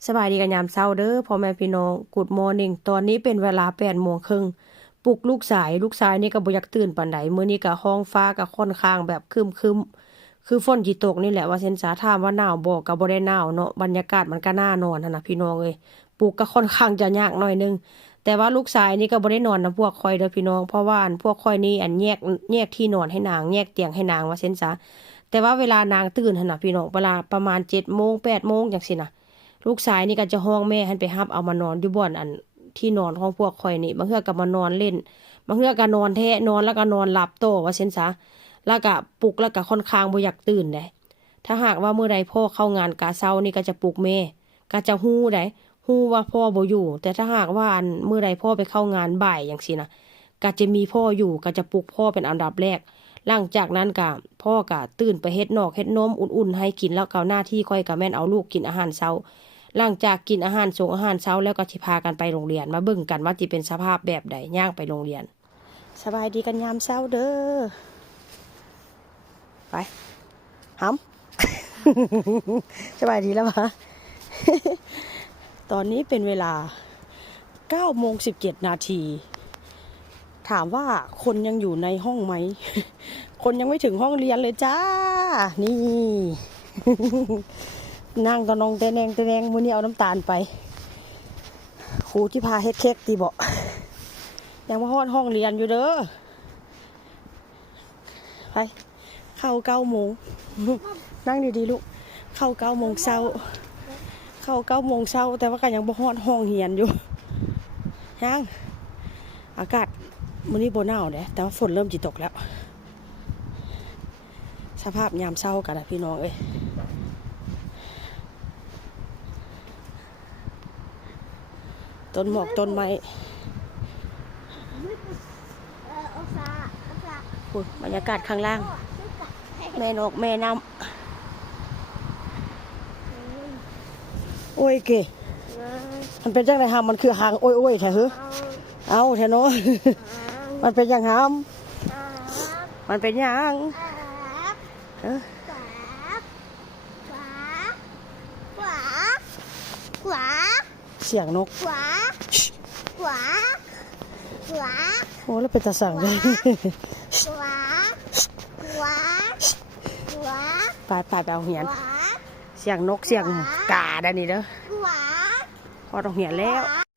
สบายดีกันยามเช้าเด้อพ่อแม่พี่น้องกูดมอร์นิ่งตอนนี้เป็นเวลา8:30ปลุกลูกชายนี่ก็บ่อยากตื่นปานใดมื้อนี้ก็ห้องฟ้าก็ค่อนข้างแบบครึมๆคือฝนสิตกนี่แหละว่าเซ็นสาถามว่าหนาวบ่ก็บ่ได้หนาวเนาะบรรยากาศมันก็น่านอนหั่นน่ะพี่น้องเอ้ยปลุกก็ค่อนข้างจะยากหน่อยนึงแต่ว่าลูกชายนี่ก็บ่ได้นอนนำพวกข่อยเด้อพี่น้องเพราะว่าพวกข่อยนี่แยกที่นอนให้นางแยกเตียงให้นางว่าเซ็นซาแต่ว่าเวลานางตื่นหั่นน่ะพี่น้องเวลาประมาณ7:00 8:00จังซี่น่ะ ลูกชายนี่ก็จะห้องแม่หันไปรับเอามานอนอยู่บ่อนอันที่นอนของพวกข่อยนี่บางเทื่อก็มานอนเล่นบางเทื่อก็นอนแท้นอนแล้วก็นอนหลับโตว่าซั่นซะแล้วก็ปลุกแล้วก็ค่อนข้างบ่อยากตื่นเด้ถ้าหากว่ามื้อใดพ่อเข้างานกะเช้านี่ก็จะปลุกแม่ก็จะฮู้ได้ฮู้ว่าพ่อบ่อยู่แต่ถ้าหากว่าอันมื้อใดพ่อไปเข้างานบ่ายจังซี่นะก็จะมีพ่ออยู่ก็จะปลุกพ่อเป็นอันดับแรกหลังจากนั้นก็พ่อก็ตื่นไปเฮ็ดนอกเฮ็ดนมอุ่นๆให้กินแล้วก็หน้าที่ค่อยก็แม่นเอาลูกกินอาหารเช้า หลังจากกินอาหารส่งอาหารเช้าแล้วก็สิพากันไปโรงเรียนมาเบิ่งกันว่าสิเป็นสภาพแบบใดย่างไปโรงเรียนสบายดีกันยามเช้าเด้อไปหำ สบายดีแล้วปะ ตอนนี้เป็นเวลา9:17ถามว่าคนยังอยู่ในห้องไหม คนยังไม่ถึงห้องเรียนเลยจ้านี่ นั่งก็นองแต่แนงมื้อนี้เอาน้ำตาลไปครูที่พาเฮ็ดเค้กตีบอกยังมาฮอดห้องเรียนอยู่เด้อไปเข้า9:00 นั่งดีๆลูกเข้า9:00เช้าเข้า9:00เช้าแต่ว่าก็ยังบ่ฮอดห้องเรียนอยู่ยังอากาศมื้อนี้บ่หนาวเด้แต่ว่าฝนเริ่มสิตกแล้วสภาพยามเช้ากันนะพี่น้องเอ้ยต้นหมอกต้นไม้บรรยากาศข้างล่างแม่นกแม่น้ำโอ้ยเก๋มันเป็นจังได๋ฮะมันคือหางโอ้ยๆแท้หือเอาแท้เนาะ มันเป็นยังหามมันเป็นยังเสียงนกโอ้แล้วเป็นตาสั่งเลยไปเอาเหียนเสียงนกเสียงกาได้นี่เด้อพอต้องเหียนแล้ว